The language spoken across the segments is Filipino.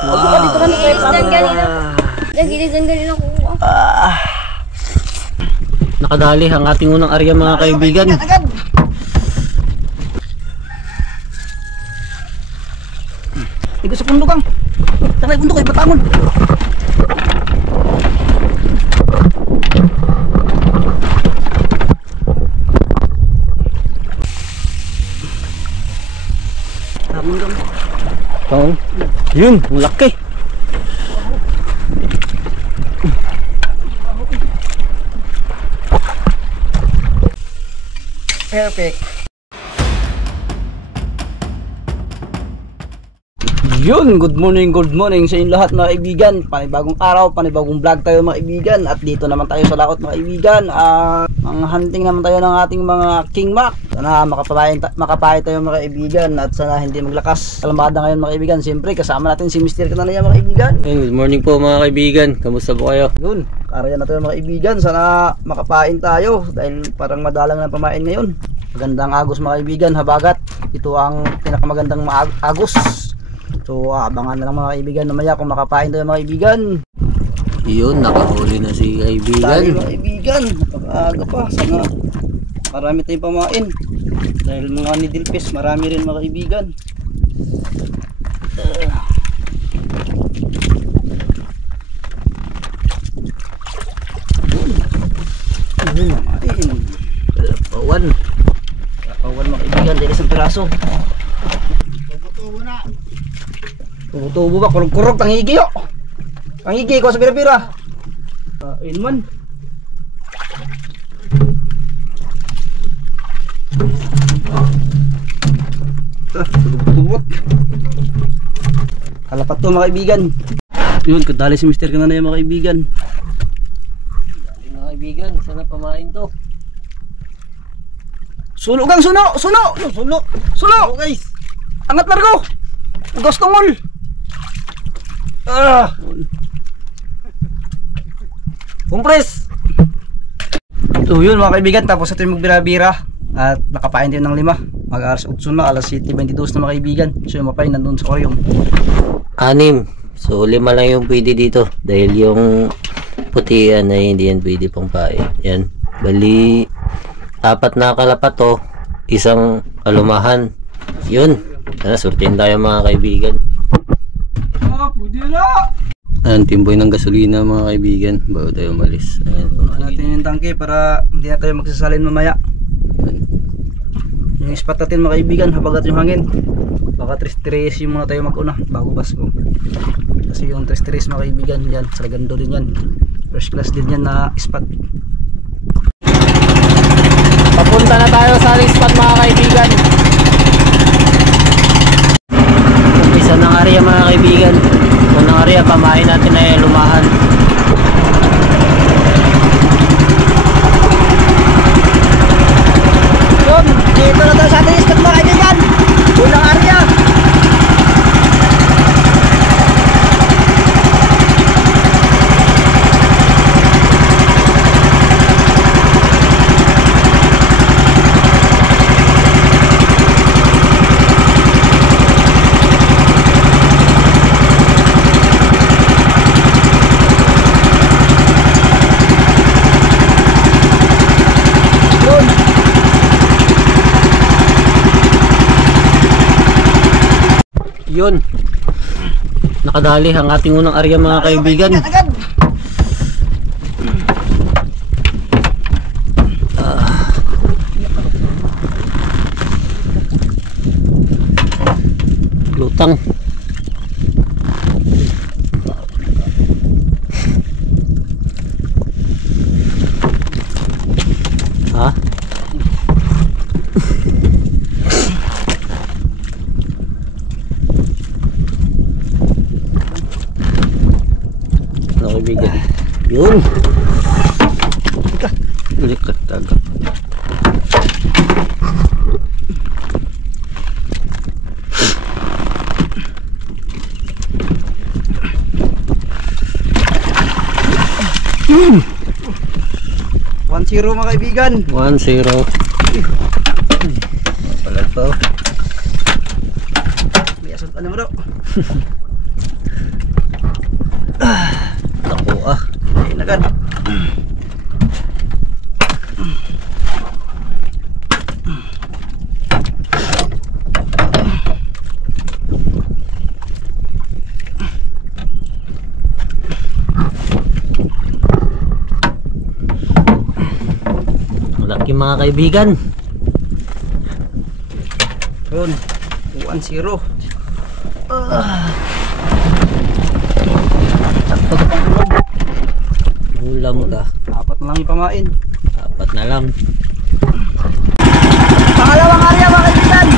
Wow. Dito ka na tayo. Dyan kanina. Dyan kanina kuha. Nakadali ang ating unang area mga kaibigan. Ito sa pundo kang. Tanay pundo kayo batangon. Tamon kang. Taon. Yun, ang laki. Perfect. Yun, good morning sa inyong lahat mga kaibigan. Panibagong araw, panibagong vlog tayo mga kaibigan. At dito naman tayo sa laot mga kaibigan. Mga hunting naman tayo ng ating mga king mac. Sana makapahay tayo mga kaibigan. At sana hindi maglakas kalamada ngayon mga kaibigan. Siyempre kasama natin si Mr. Kananaya mga kaibigan. Good morning po mga kaibigan. Kamusta po kayo? Yun, karaya na tayo mga kaibigan. Sana makapain tayo. Dahil parang madalang na pamain ngayon. Magandang agos mga kaibigan, habagat. Ito ang pinakamagandang agos. So abangan na lang mga kaibigan namaya kung makapain tayo mga kaibigan. Yun, nakahuli na si Dali kaibigan. mga kaibigan, napakaaga pa. Sana marami tayong pamain. Dahil mga needlefish, marami rin mga kaibigan. Pawan. Kawan mga kaibigan, dahil isang piraso. Tubo ba? Kurog-kurog, tangigi yo. Tangigi ko sa pira-pira. Inman. Tubot. Kalapat to mga kaibigan. Yun, kadali si Mr. Kananaya mga kaibigan. Dali mga kaibigan, sana pamain to. Suno gang, suno! Suno! Suno! Suno! Guys, Angat largo! Ugas tungol! Kumpres! So yun mga kaibigan, tapos ito yung magbira-bira. At nakapain din ng 5. Mag-alas 8 na, alas 7:22 na mga kaibigan. So yung mapain nandun sa koryong. 6. So 5 lang yung pwede dito. Dahil yung putian ay hindi yan pwede pang pain. Yan. Bali, 4 na kalapat to. Isang alumahan. Yun. Sana surtin tayo mga kaibigan. Pwede na! Ayan, timboy ng gasolina mga kaibigan bago tayo umalis. Ayan, Natin yung tangke para hindi na tayo magsasalin mamaya. Yung spot natin mga kaibigan, habagat yung hangin. Baka 3-3 yung muna tayo mag-una bago basko. Kasi yung 3-3 mga kaibigan, yan, Sargando din yan. First class din yan na spot. papunta na tayo sa spot mga kaibigan. Umpisa ng area mga kaibigan. Unang area, pamain natin ay lumahan. Yun, dito na tayo sa ating spot mga kaibigan. Unang area. Yun, nakadali ang ating unang area mga kaibigan. Lutang. Ha? Kaibigan. Yun. Likat taga. Hmm. 1-0 mga kaibigan. 1-0. Palag pa. May asal ano mo daw? agad. Malaki mga kaibigan. Yun, 1-0. Ulam ka. 4 na lang yung pamain. 4 na lang. Pangalawang area mga kaibigan.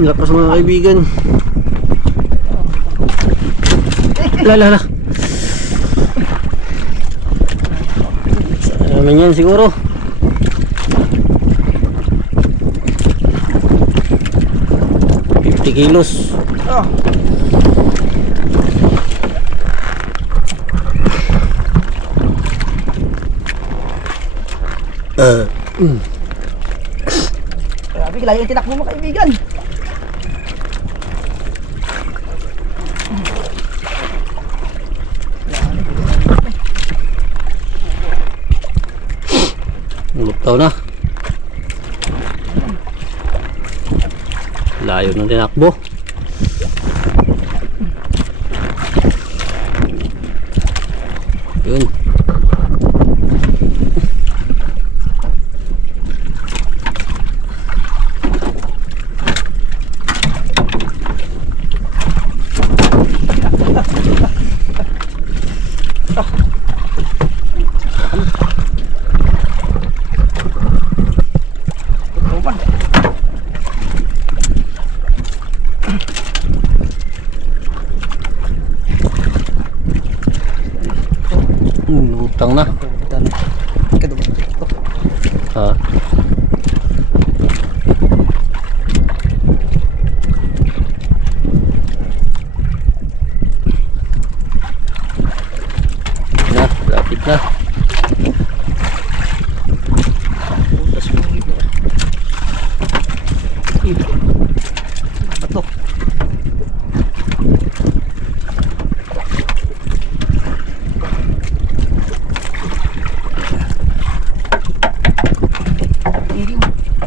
Lakas mga kaibigan. Lala. Saan naman yan siguro? Kilos. Oh. Grabe, layo yung tinakbo mo kaibigan. Luptaw na. Layo ng tinakbo. Yun. Lutang na. Ha. Na, lapit na. Bato.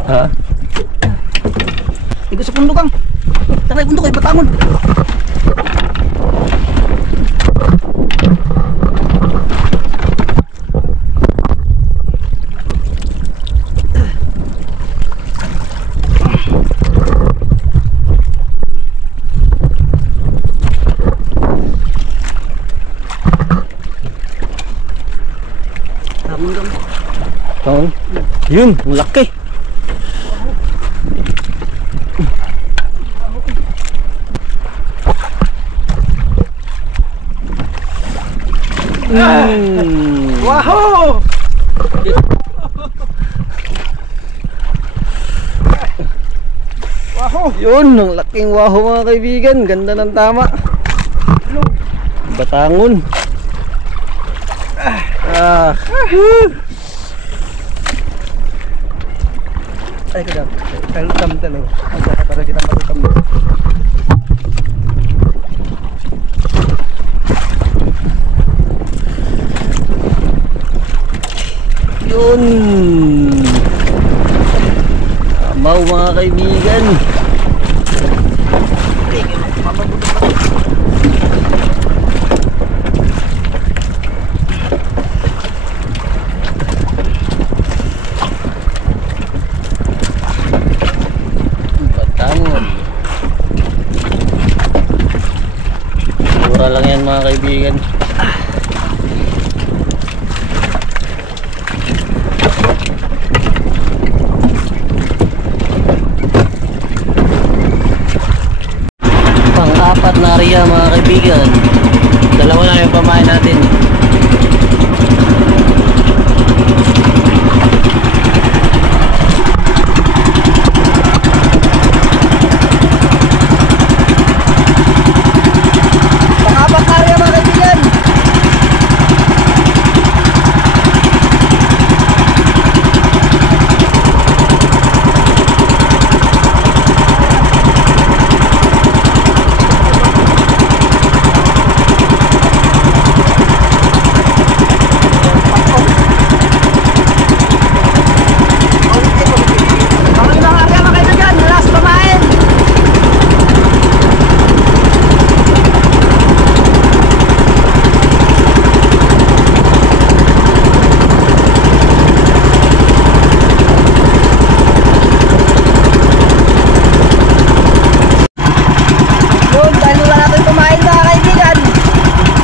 Ha? Ito sa pundo kang. Tara, pundo kayo, batangon. Taon. Yun, laki. Wow! Wow! Yun, ang laking waho mga kaibigan. Ganda ng tama. Batangon. Ay, kadam. Kalutam talaga. Ang saka talaga kita kalutam. Yun. Tamaw mga kaibigan. Batangon. Mura lang yan mga kaibigan. area mga kaibigan. Dalawa na yung pamain natin. Pangapat na area mga kaibigan. Pangalimang area mga kaibigan. Last pamain. Yun, dahil wala natin kumain mga kaibigan,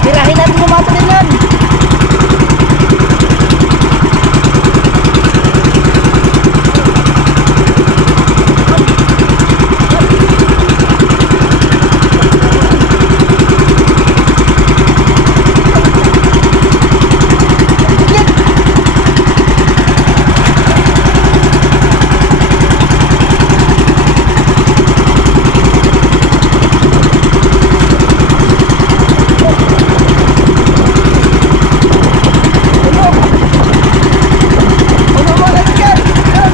tirahin natin yung mga tulingan. Ano mga kaibigan? Yun,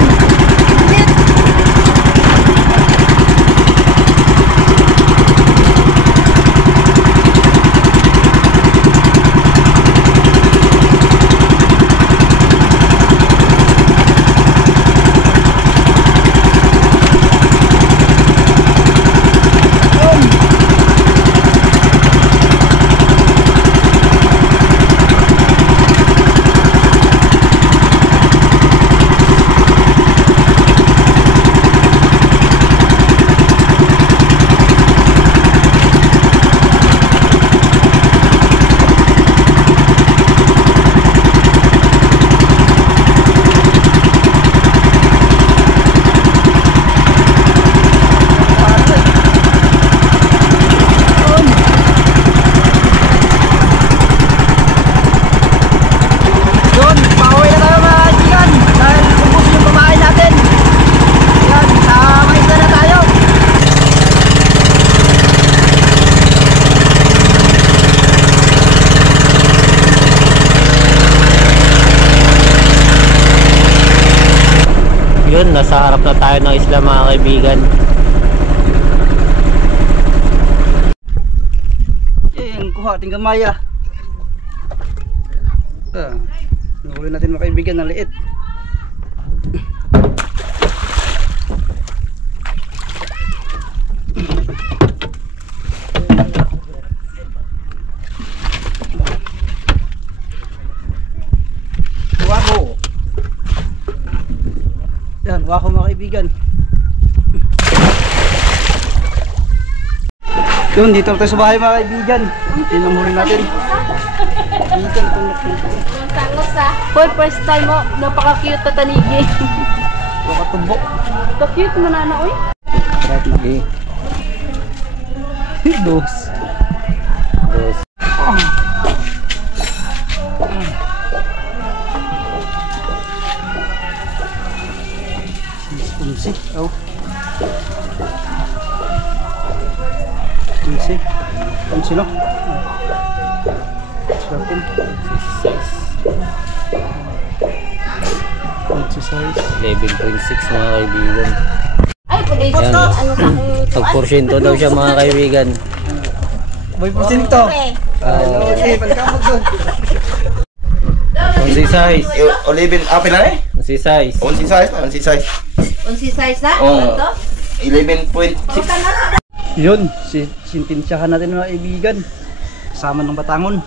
higit. Yun. Yun, pauwi na tayo mga kaibigan dahil ubos yung pamain natin. Yan, sa maisla na tayo. Yun, nasa harap na tayo ng isla mga kaibigan. Yan, kuha ating gamaya. Nahuli natin mga kaibigan na liit. Wako. Yan, wako mga kaibigan. Yun, dito na tayo sa bahay mga kaibigan. Yun ang huli natin. Ikan, punok nito. Hoy, first time mo, napaka-cute na tanigi. Baka tubo. Ka-cute mo na oy. Right lagi. Dos. Dos. Unsi. Oh. Unsi. Unsi no? Sharpin. Unsi size. 11.6 mga kaibigan. Ay, pwede Yan. ano sa akin. Pag-porsyento daw siya mga kaibigan. Boy porsyento. Okay, pagkamot doon. Unsi size. Olivin, pila eh? Unsi size. 11 size na, 11 size. Unsi size na? Oo. Ito? 11.6. Yun, sintensyahan natin mga kaibigan. Kasama ng batangon.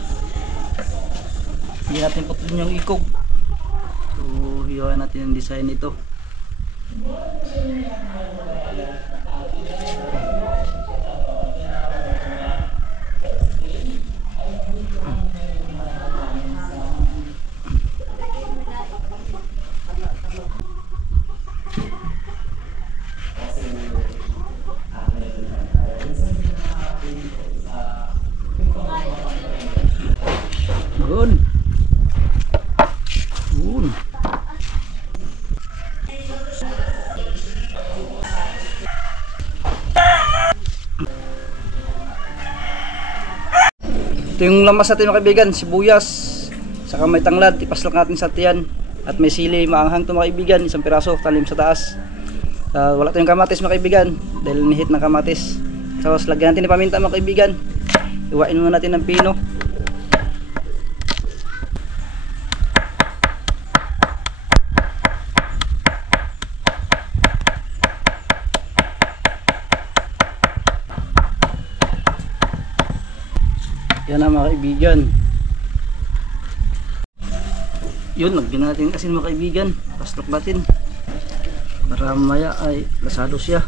Hindi natin putulin yung ikog. So, hiwain natin yung design nito. Yun. Yun. Ito yung lamas natin mga kaibigan, sibuyas, saka may tanglad, ipaslak natin sa tiyan, at may sili, maanghang ito mga kaibigan, isang piraso, talim sa taas. Wala tayong kamatis mga kaibigan, dahil nihit ng kamatis. Tapos lagyan natin ng paminta mga kaibigan, iwain muna natin ng pino. Yan na mga kaibigan. Yun, lagyan natin asin mga kaibigan. Paslok natin. Para mamaya ay lasado siya.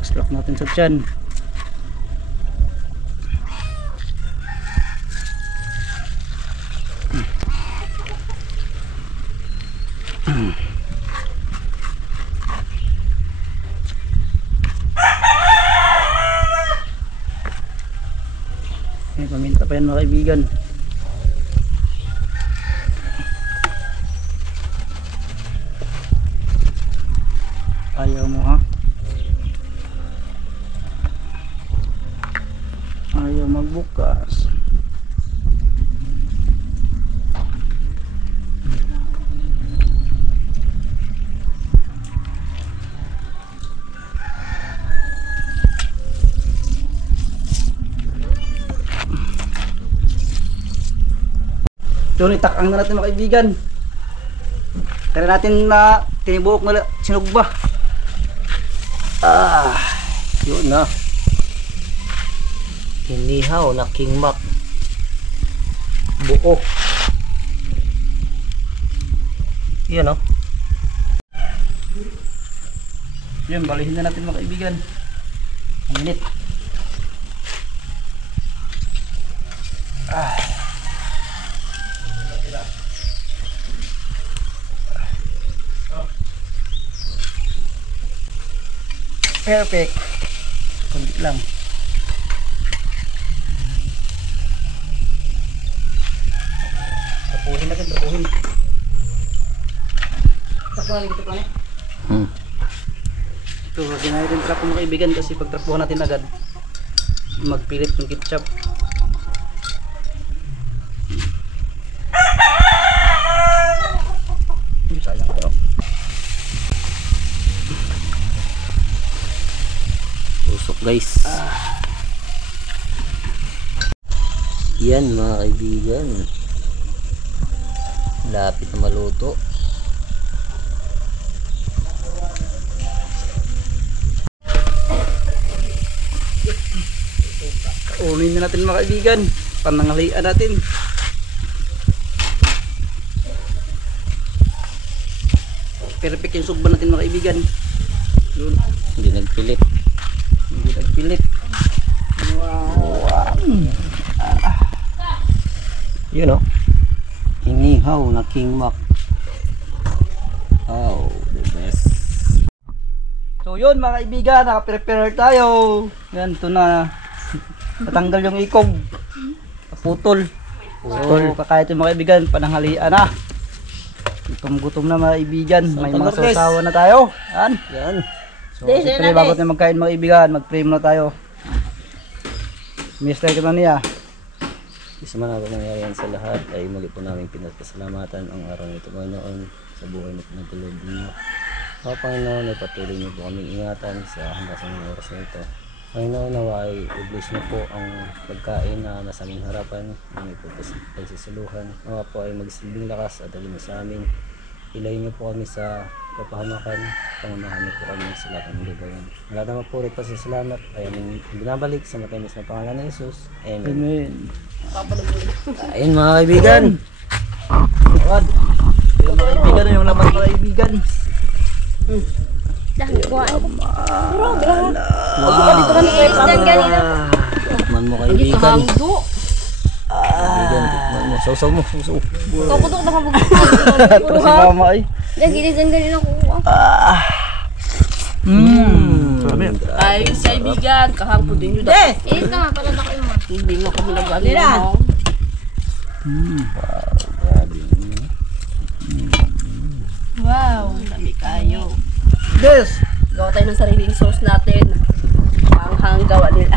Paslok natin sa tiyan. May paminta pa yan mga kaibigan. Ayaw mo ha? Ayaw magbukas. Yun, itakang na natin mga kaibigan. Kaya natin na tinibuok na sinugba. Yun na. Inihaw na King Mac. Buo. Yan o. Yun, balihin na natin mga kaibigan. Ang init. Perfect. Kundi lang. Tapuhin natin, tapuhin. Tapuhan natin, tapuhan natin. Ito, lagyan natin trapo mga kaibigan kasi pag trapuhan natin agad, magpilit ng ketchup. Sayang ito. Usok guys. Yan mga kaibigan. Lapit na maluto. Unin na natin mga kaibigan. Pananghalian natin. Perfect yung sugban natin mga kaibigan. Yun. Hindi nagpilit. Hindi nagpilit. Wow. Yun o. Inihaw na King Mac. Oh, the best. So yun mga kaibigan, naka-prepare tayo. Yan, ito na. Natanggal yung ikog. Putol. So kakain ito mga kaibigan, pananghalian na. Gutom-gutom na mga kaibigan. May mga sausawan na tayo. Yan. Yan. So siyempre bago tayo magkain mga kaibigan, mag-pray muna tayo. Mister ka na niya. Isa man ako nangyari yan sa lahat ay muli po namin pinasalamatan ang araw nito Panginoon sa buhay na pinagdulog niyo. O Panginoon ay patuloy niyo po kaming ingatan sa hanggang sa mga oras na ito. Panginoon nawa ay i-bless niyo po ang pagkain na nasa aming harapan, ang pagsisaluhan. Nawa po ay magsilbing lakas at alin sa amin. Ilayin niyo po kami sa kapahamakan, pangunahan niyo po kami sa lahat ng libayan. Lahat ng mapurit pa sa salamat ay aming binabalik sa matamis na pangalan ng Jesus. Amen. Amen. Ayun mga kaibigan. Ayan. Yung mga kaibigan na yung laman mga kaibigan. Kuhaan ko. Tikman mo kaibigan. Hamdo. Kaibigan, tikman mo. Sausaw mo, sausaw. Kakutok na kabog. Ito si mama ay. Nagilisan ganun ako. Ay, kaibigan, kahapon din yun. Eh, ka nga pala na kayo mo. Hindi nga kami nag-ano. Wow, dami kayo. Yes! Gawa tayo ng sariling sauce natin. Ang gawa nila.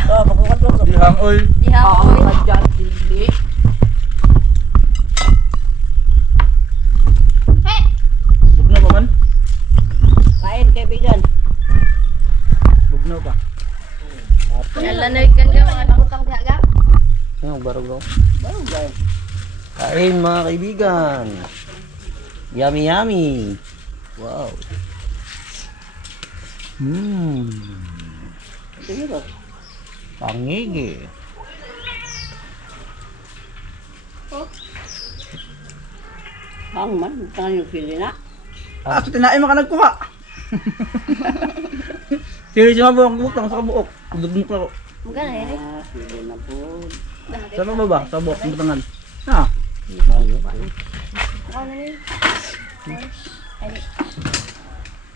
Dihang oil. Ang madyan, dili. Bugnaw pa man? Kain, kaibigan. Bugnaw pa. Nalanay ka nga mga nakutang tiyaga. Ano, baro. Kain mga kaibigan. Yummy yummy. Wow. Pangigi. Ang man, tangan yung pili na. Ah, so tinain mo ka nagkuha. Sige siya mabuhang buhok lang sa kabuok. Dugmok na ko. Magana eh. Pili na po. Sa ba ba? Sa buhok, sa tangan. Ha? Ako na rin.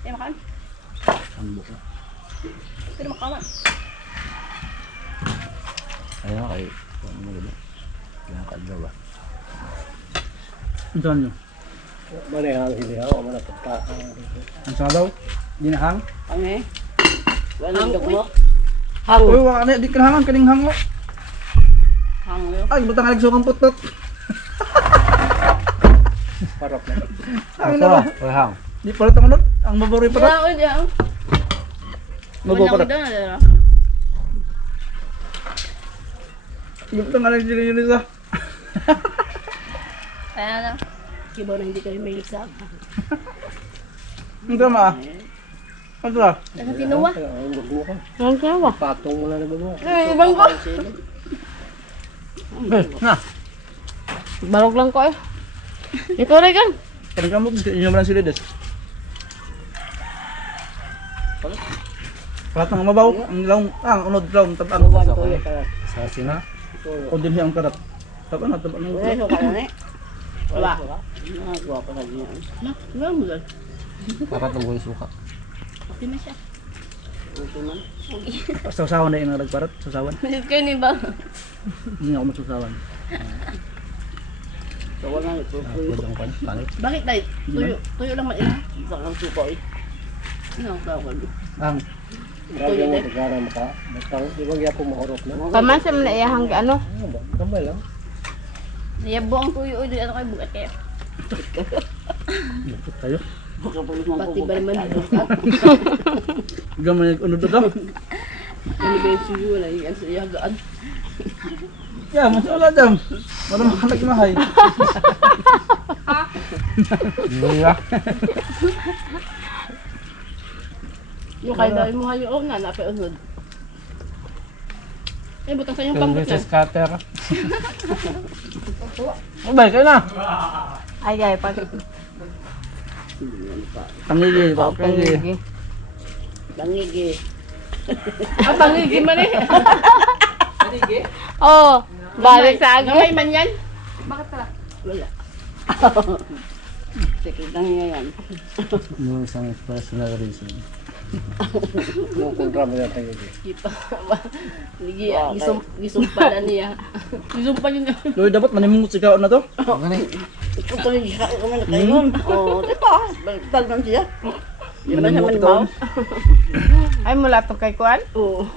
Eh, makan. Ang buhok. Pero makaman. Ayun na kayo. Ano mo gano'n? Pinakadlaw ba? Ito nyo. Manehang hilihaw, manapagka. Ang sabaw? Dinahang? Ang eh. Walang Hang, dagmo. Uy, wala na. Di kanahangan. Kaning hango. Hang yun. Ay, butang nagsukang putot. Parap na. Ang na ba? Uy, hang. Di palit ang unod. Ang maboroy pa Diyan, uy, diyan. Mabaw pa Doon, doon. Butang nga lang sila yun isa. Kaya na. Kibaw na hindi kayo may isa. Ang tama ah. Ano ba? Nasa tinuwa. Ang kawa. Patong mo na nagbabawa. Ibang ko. Na. Barog lang ko eh. Ikaw rin kan. Parang kamu gusto inyo lang sila des. Palat ng mabaw. Ang laong. Ang unod laong. Tabang. Sa sina? O din siya ang karat. Tabang na. Tabang na. Wala ka na eh. Wala. Nagawa pa na niya. Wala mo lang. Karat ng buhay suka. Okay na siya. Okay man. Sasawan na yung nagparat. Sasawan. Masit kayo ni ba? Hindi ako magsasawan. So wala na ito. Pwede ang pangit. Bakit tayo? Tuyo lang man ina. Isa kang suko eh. Ano ang tawag? Ang. Tuyo din. Pagkara mo ka. Matang, di ba kaya po mahurot na? Paman sa mga iyahang ano? Ano ba? Tambay lang. Niyabo ang tuyo. Uy, ano kayo bugat kayo. Lupit tayo. Pati ba naman bukat? Gaman yung unod na to. Ano ba yung suyo? Wala yung ano sa iyagaan. Yeah, mas wala dyan. Marang makalag mahay. Iya. Yung kaya dahil mo hayo na, napaunod. Eh, butang sa yung pambot niya. Scatter. Mabay kayo na. Ay, ay, pag Tangigi. pangigi. Bangigi. Bangigi man eh. Oh, balik sa Gamay agad. man yan. Bakit pala? Wala. Sige lang niya yan. No, isang personal reason. Nung kontra mo yata yun. Kita. Ligi, gisumpa na niya. Gisumpa niya. Loy, dapat manimungot si Kaon na to. Ito ko yung siya ko man na kayo. Oo, diba? Baliktad man siya. Di ba naman Manimungot mau? Ay, mula to kay Kuan? Oo.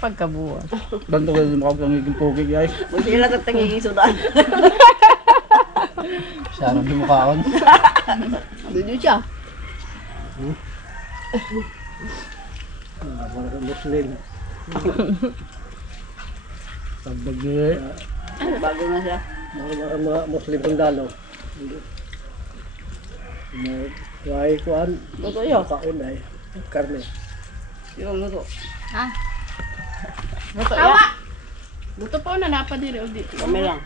Pagkabuwan. Ganto kayo yung makapag nagiging pogi guys. Kung sila tatangiging sudan. Siya nang dumakaon. Dito siya. Mga Muslim. Sabagi. Ano, bago na siya. Mga Muslim sundalo. Why kuan? Luto yun. Kaon ay. Karne. Yung luto. Ha? Luto yan. Luto po na napadiri. Gamay lang.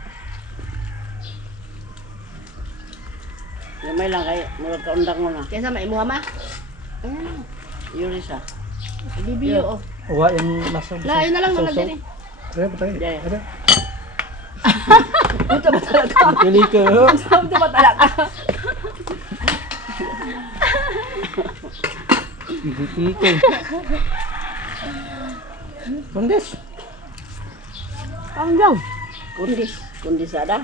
Gamay lang kayo. Murag kaundang mo na. Kaya may imuha ma? Ayan. Yuri siya. Bibiyo oh. Uwa yung lasa. Lain na lang Sausaw. nalagyan eh. Ano ba tayo? Yeah. Ano? Ito ba talaga? Pili ka. Ito ba talaga? Pili ka. Kundis. Ang lang. Kundisada.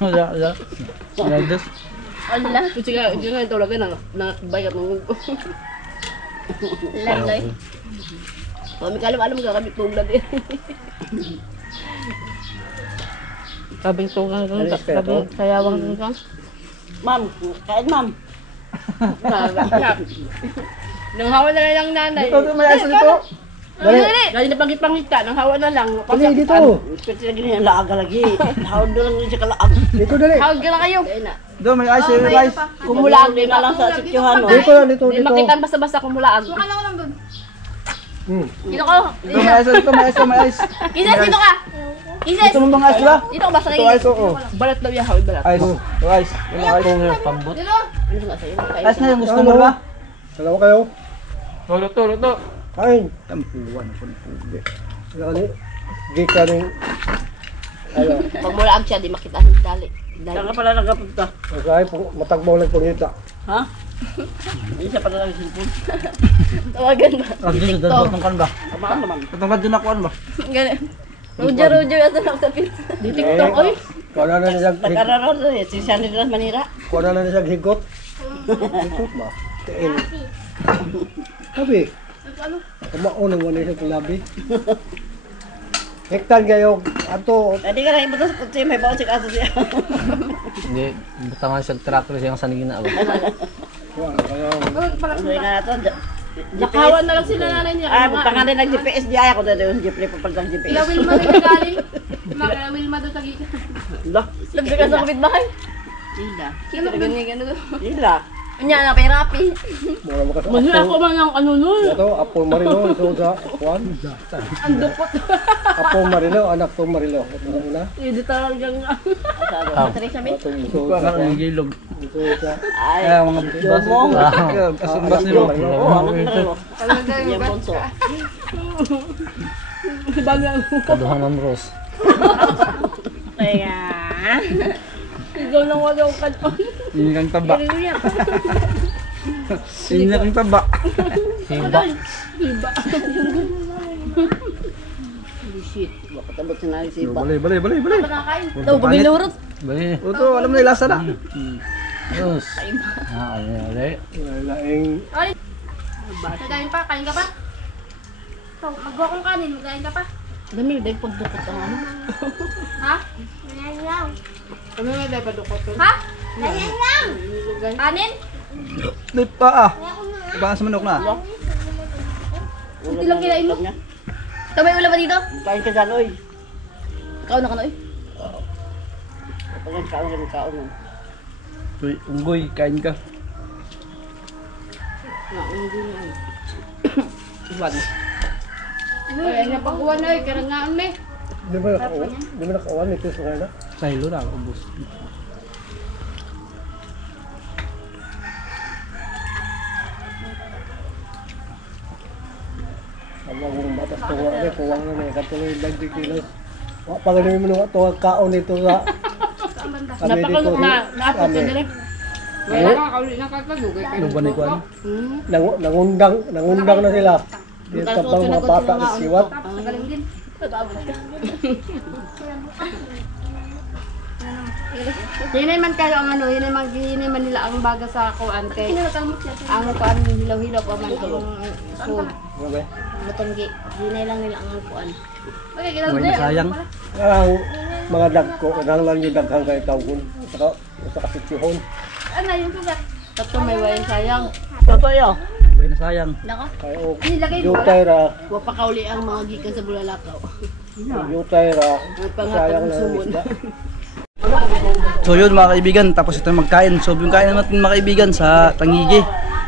Wala. Kundis. Ala. Kutsiga, ito tulog ka na bayat ng Lalay. Kami kalam-alam ka kami tuglag eh. Kabing tungan kang kabing sayawang kang. Ma'am, kain ma'am. Nang hawa na lang nanay. Ito may aso dito. Dali na pangit-pangita, nang hawa na lang. Dali dito. Pwede lagi niya laaga lagi. Hawa doon lang siya kalaag. Dito dali. Hawag ka na kayo. Dahil na. Do may ice, may ice. Kumulaag din na lang sa sityohan. No? Dito. Di makitan basta-basta kumulaag. Suka na ko lang doon. Dito ko. Dito may ice. Isis, dito ka. Isis. Ito mong mga ice ba? Dito ka ba sa Ito ice oo. Balat daw yahaw, balat. Ice. Ito ice. Ito ice. Pambot. Dito. Ano nga sa'yo? Ice na yung gusto mo ba? Dalawa kayo. Luto. Kain. Tampuan ako ng pugi. Ano ni? Gika ni. Ayo. Pag mulaag siya, di makitaan. Dali. Saan ka pala nagapunta? Masay po matagbaw lang pangita. Ha? Hindi siya pala lang silpon. Tawagan ba? Radyo sa dadot ng kan ba? Kamaan naman. Itong radyo na kuan ba? Ganun. Roger, asa lang sa pizza. Di TikTok, oy. Kuha na niya Nag-araro na eh. Si Sandy na manira. kuha na niya higot. Higot ba? Tiin. Sabi. Kumaon ang wala siya labi. Hektan kayo ato Hindi ka na ibutas kutsi. May baon si kaso siya. Hindi, buta nga siya tractor siyang sanigina. Hindi nga nato. Nakawan na lang sila nanay niya. Ah, punta nga din nag-GPS di ako dito yung Jeepney papalang GPS. Ila Wilma rin galing. Mga Wilma doon sa gika. Lah, Labda ka sa kapitbahay. ila. Sino ba ganyan? Ila. Anya na perapi. mura makas Muna ako man ang ano nun. Ito Apple Marino ito sa kuan. Ang dupot. Apple Marino anak to Marino. Ito na una. Hindi talagang Ito ito Kuha ka ng gilog. ito sa Ay, Mga Jomong. Kasumbas niyo. Oo, anak na rin. Yan bunso. Kaduhang Ma'am Rose. Kaya. ikaw lang wala akong kanon. Hindi kang taba. Hindi kang taba. Himba. Shit, wakatabot si Nari Sipa. Bali. Nakakain. Daw bumilurot. Bali. Ito, alam mo na yung lasa na. Ayos. Alay. laing Kakain pa, kain ka pa. So, magwa kong kanin, magkain ka pa. Dami, dahil pagdukot ang ano. Ha? Kami nga dahil padukot. Ha? Kanin? Di pa ah. Iba sa manok na. Hindi lang kinain mo. Tabay ulam ba dito? Kain ka dyan, oy. Ikaw na ka na, oy. Kapag kaon. Uy, unggoy, kain ka. Iwan. Ay, ang napakuha na eh. Karangaan me. di ba nakawan ito sa kanila. Sa hilo na, ubos. Ang batas to nga kuwang na may katuloy 20 kilos. Wa pagaling mo nga to kaon nito sa kami dito. Napakalok na. Naapot ka kami. dali. Wala ka kauli na kakagugay. Ano ba ni kuan? Nangundang na sila. Dito tabang mga bata sa siwat. Magaling din. Hinay man kayo ang ano, hinay man nila ang baga sa kuante. Ang kuan hilaw-hilaw pa man kung food. Grabe. Matanggi. Hinay lang nila ang kuan. Okay, ginawa Buhay na sayang. Ang mga dagko nanglan yung daghang kay tawgon. Sa kasitihon. Ano yung sugat? Tato may wayan sayang. Totoo. Buhay na sayang. Nako. Kay Nilagay mo. yutay ra, Wa pa kauli ang mga gikan sa bulalakaw. yutay ra. May Sayang pangatang na sumon. isda. So yun mga kaibigan, tapos ito magkain. So yung kain natin mga kaibigan sa Tangigi.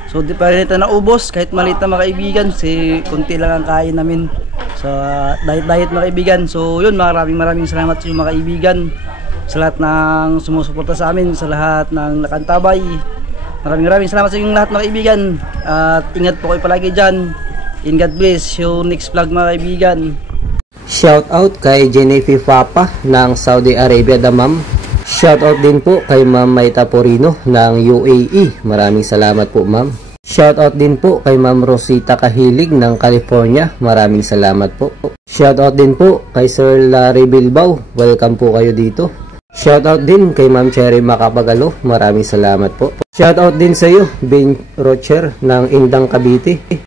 So di pa rin ito naubos, kahit maliit na mga kaibigan, si kunti lang ang kain namin sa diet mga kaibigan. So yun, maraming salamat sa inyo mga kaibigan, sa lahat ng sumusuporta sa amin, sa lahat ng nakantabay. Maraming salamat sa inyong lahat mga kaibigan. At ingat po kayo palagi dyan. And God bless. Yung next vlog mga kaibigan. Shout out kay Jennifer Papa ng Saudi Arabia, Damam. Shout out din po kay Ma'am Maita Porino ng UAE. Maraming salamat po, ma'am. Shout out din po kay Ma'am Rosita Kahilig ng California. Maraming salamat po. Shout out din po kay Sir Larry Bilbao. Welcome po kayo dito. Shout out din kay Ma'am Cherry Macapagalo. Maraming salamat po. Shout out din sa iyo, Ben Rocher ng Indang Cavite.